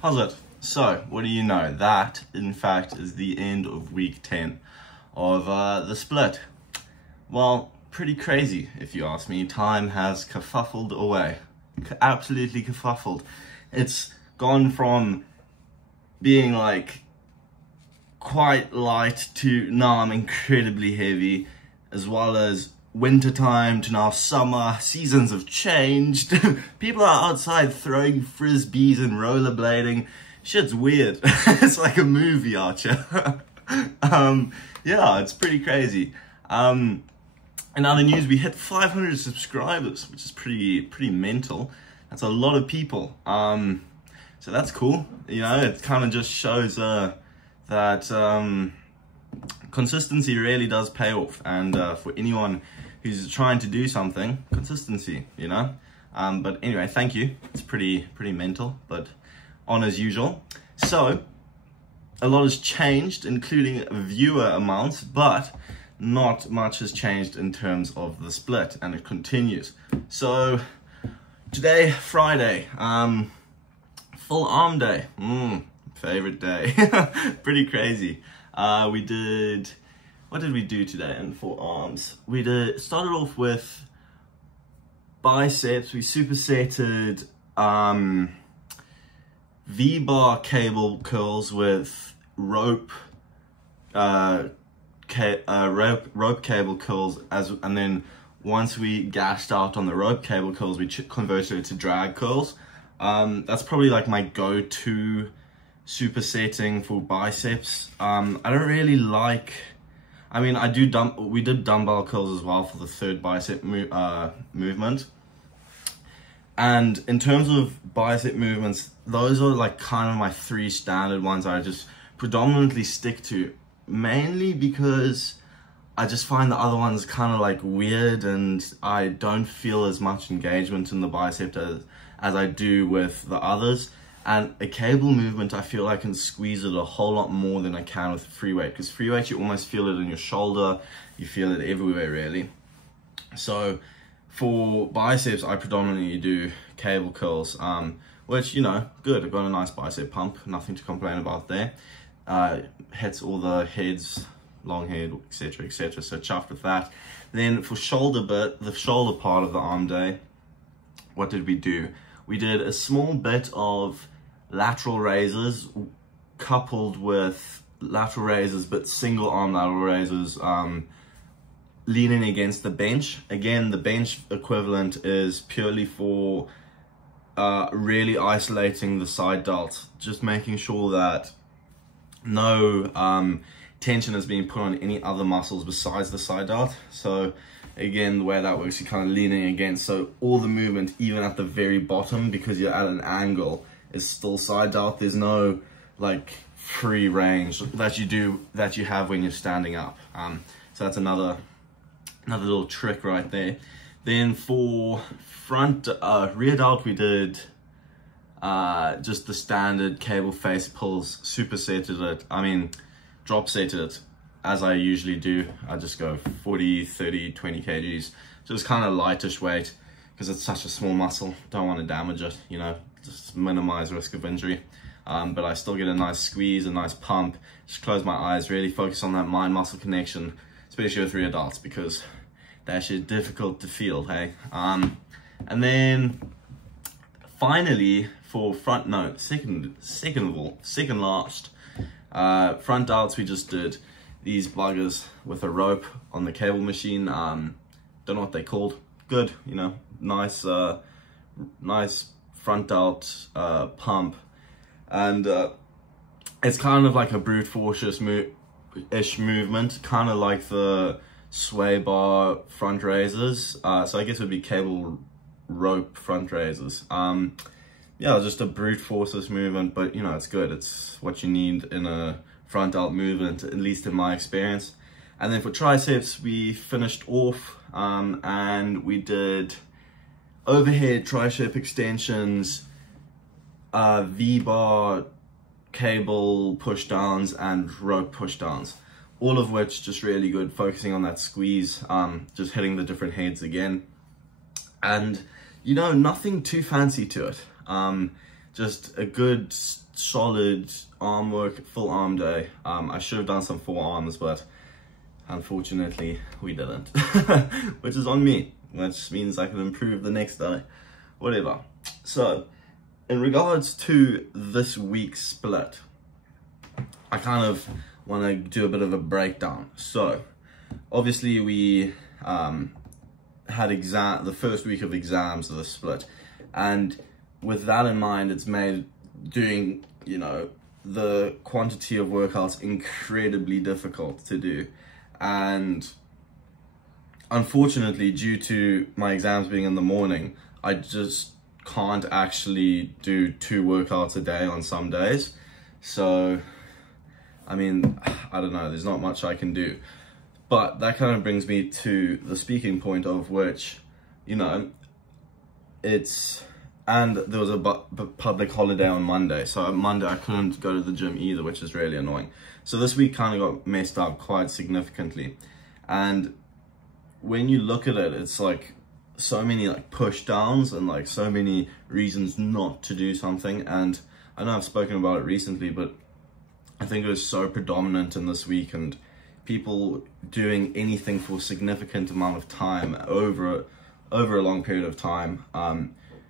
How's it? So, what do you know? That, in fact, is the end of week 10 of the split. Well, pretty crazy, if you ask me. Time has kerfuffled away. Absolutely kerfuffled. It's gone from being like quite light to now I'm incredibly heavy, as well as winter time to now summer. Seasons have changed. People are outside throwing frisbees and rollerblading. Shit's weird. It's like a movie, Archer. Yeah, it's pretty crazy. In other news, we hit 500 subscribers, which is pretty mental. That's a lot of people. So that's cool. You know, it kind of just shows that consistency really does pay off, and for anyone who's trying to do something, consistency, you know. But anyway, thank you. It's pretty mental, but on as usual. So a lot has changed, including viewer amounts, but not much has changed in terms of the split, and it continues. So today, Friday, full arm day. Favorite day. Pretty crazy. What did we do today in full arms? We started off with biceps. We supersetted V-bar cable curls with rope cable curls, and then once we gashed out on the rope cable curls, we converted it to drag curls. That's probably like my go-to supersetting for biceps. I don't really like, I mean, we did dumbbell curls as well for the third bicep movement. And in terms of bicep movements, those are like kind of my three standard ones I just predominantly stick to, mainly because I just find the other ones kind of like weird, and I don't feel as much engagement in the bicep as I do with the others. And a cable movement, I feel I can squeeze it a whole lot more than I can with free weight, because free weight, you almost feel it in your shoulder, you feel it everywhere really. So for biceps, I predominantly do cable curls, which, you know, good. I've got a nice bicep pump, nothing to complain about there. Hits all the heads, long head, etc, etc, so chuffed with that. Then for the shoulder part of the arm day, what did we do? We did a small bit of lateral raises coupled with lateral raises, but single arm lateral raises, leaning against the bench. Again, the bench equivalent is purely for really isolating the side delt, just making sure that no tension is being put on any other muscles besides the side delt. So again, the way that works, you're kind of leaning against, so all the movement, even at the very bottom, because you're at an angle, is still side delt. There's no like free range that you have when you're standing up. So that's another little trick right there. Then for rear delt, we did just the standard cable face pulls, drop setted it as I usually do. I just go 40, 30, 20 kgs, just kind of lightish weight, because it's such a small muscle, don't want to damage it, you know, just minimize risk of injury. But I still get a nice squeeze, a nice pump. Just close my eyes, really focus on that mind-muscle connection, especially with rear delts, because that shit difficult to feel, hey? And then finally for second last, front delts, we just did these buggers with a rope on the cable machine. Don't know what they're called. Good, you know, nice front delt pump, and it's kind of like a brute force-ish movement, kind of like the sway bar front raises. So I guess it would be cable rope front raises. yeah, just a brute forces movement, but you know, it's good. It's what you need in a front delt movement, at least in my experience. And then for triceps, we finished off and we did overhead tricep extensions, V-bar cable push downs and rope push downs, all of which just really good, focusing on that squeeze, just hitting the different heads again. And you know, nothing too fancy to it, just a good solid arm work, full arm day. I should have done some forearms, but unfortunately we didn't, which is on me, which means I can improve the next day, whatever. So in regards to this week's split, I kind of want to do a bit of a breakdown. So obviously we had the first week of exams of the split, and with that in mind, it's made doing, you know, the quantity of workouts incredibly difficult to do. And unfortunately, due to my exams being in the morning, I just can't actually do 2 workouts a day on some days. So I mean, I don't know, there's not much I can do. But that kind of brings me to the speaking point, of which, you know, and there was a public holiday on Monday. So on Monday I couldn't go to the gym either, which is really annoying. So this week kind of got messed up quite significantly. And when you look at it, it's like so many like push downs and like so many reasons not to do something. And I know I've spoken about it recently, but I think it was so predominant in this week, and people doing anything for a significant amount of time over a long period of time,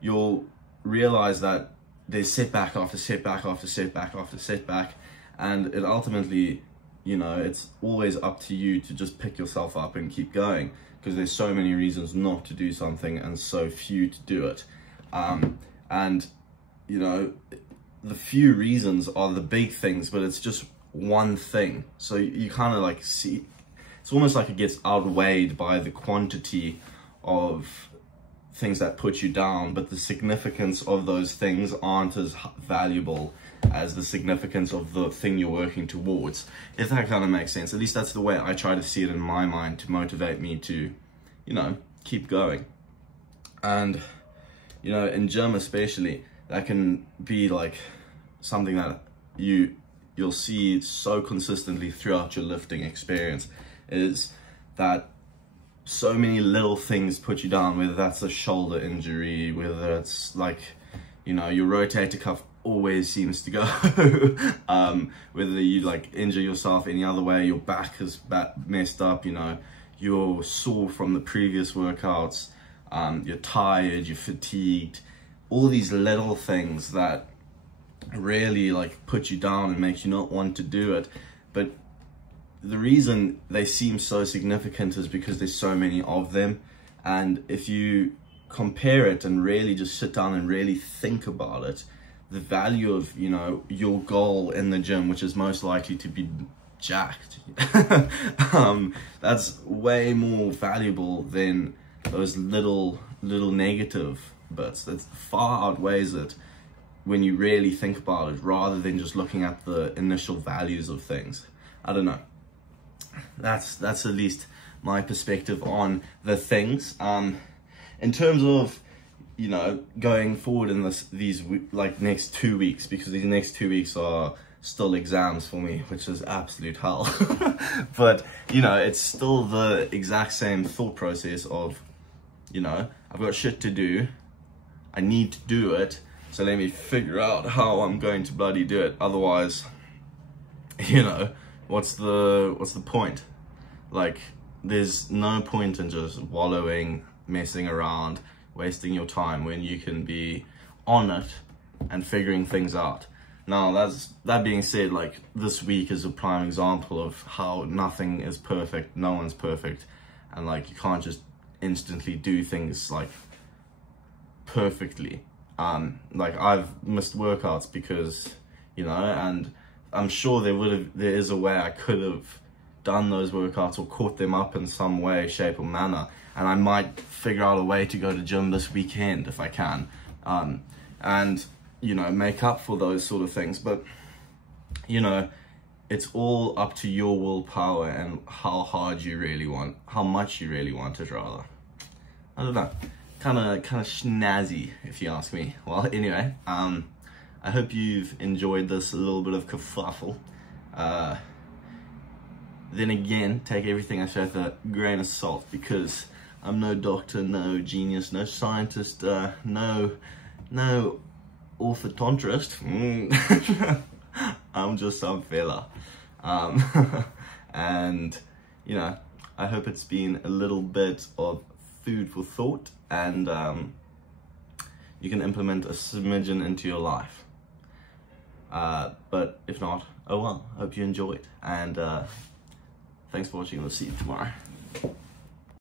you'll realize that there's setback after setback after setback after setback, and it ultimately, you know, it's always up to you to just pick yourself up and keep going, because there's so many reasons not to do something and so few to do it. And you know, the few reasons are the big things, but it's just one thing. So you kind of like see, it's almost like it gets outweighed by the quantity of things that put you down, but the significance of those things aren't as valuable as the significance of the thing you're working towards, if that kind of makes sense. At least that's the way I try to see it in my mind, to motivate me to, you know, keep going. And you know, in gym especially, that can be like something that you'll see so consistently throughout your lifting experience, is that so many little things put you down, whether that's a shoulder injury, whether it's like, you know, your rotator cuff always seems to go, whether you like injure yourself any other way, your back is messed up, you know, you're sore from the previous workouts, you're tired, you're fatigued, all these little things that really like put you down and make you not want to do it. But the reason they seem so significant is because there's so many of them. And if you compare it and really just sit down and really think about it, the value of, you know, your goal in the gym, which is most likely to be jacked, that's way more valuable than those little negative bits. That far outweighs it when you really think about it, rather than just looking at the initial values of things. I don't know. That's at least my perspective on the things. In terms of, you know, going forward in these like next 2 weeks, because these next 2 weeks are still exams for me, which is absolute hell. But you know, it's still the exact same thought process of, you know, I've got shit to do, I need to do it, so let me figure out how I'm going to bloody do it. Otherwise, you know, what's the point? Like, there's no point in just wallowing, messing around, wasting your time, when you can be on it and figuring things out. Now, that being said, like, this week is a prime example of how nothing is perfect, no one's perfect, and like, you can't just instantly do things like perfectly. Like, I've missed workouts because, you know, and I'm sure there is a way I could have done those workouts or caught them up in some way, shape or manner, and I might figure out a way to go to gym this weekend if I can. And you know, make up for those sort of things. But, you know, it's all up to your willpower and how hard you really want, how much you really want it, rather. I don't know, kind of snazzy, if you ask me. Well, anyway, I hope you've enjoyed this little bit of kerfuffle. Then again, take everything I say with a grain of salt, because I'm no doctor, no genius, no scientist, no orthodontist. I'm just some fella. And, you know, I hope it's been a little bit of food for thought, and you can implement a smidgen into your life. But if not, oh well, hope you enjoyed, and thanks for watching. We'll see you tomorrow.